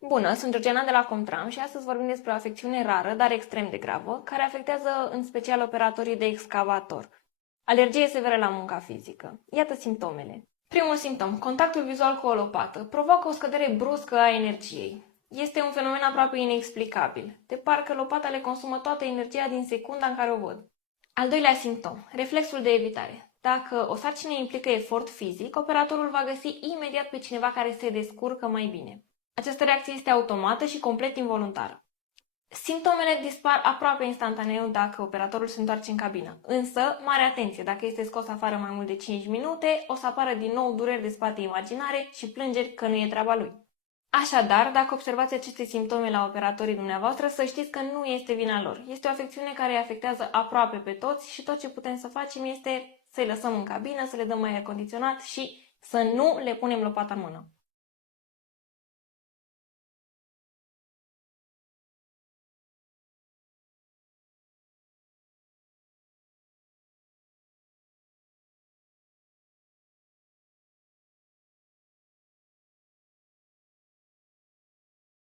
Bună, sunt Georgiana de la Comtram și astăzi vorbim despre o afecțiune rară, dar extrem de gravă, care afectează în special operatorii de excavator. Alergie severă la munca fizică. Iată simptomele. Primul simptom, contactul vizual cu o lopată, provoacă o scădere bruscă a energiei. Este un fenomen aproape inexplicabil, de parcă lopata le consumă toată energia din secunda în care o văd. Al doilea simptom, reflexul de evitare. Dacă o sarcină implică efort fizic, operatorul va găsi imediat pe cineva care se descurcă mai bine. Această reacție este automată și complet involuntară. Simptomele dispar aproape instantaneu dacă operatorul se întoarce în cabină. Însă, mare atenție, dacă este scos afară mai mult de 5 minute, o să apară din nou dureri de spate imaginare și plângeri că nu e treaba lui. Așadar, dacă observați aceste simptome la operatorii dumneavoastră, să știți că nu este vina lor. Este o afecțiune care îi afectează aproape pe toți și tot ce putem să facem este să-i lăsăm în cabină, să le dăm aer condiționat și să nu le punem lopata în mână.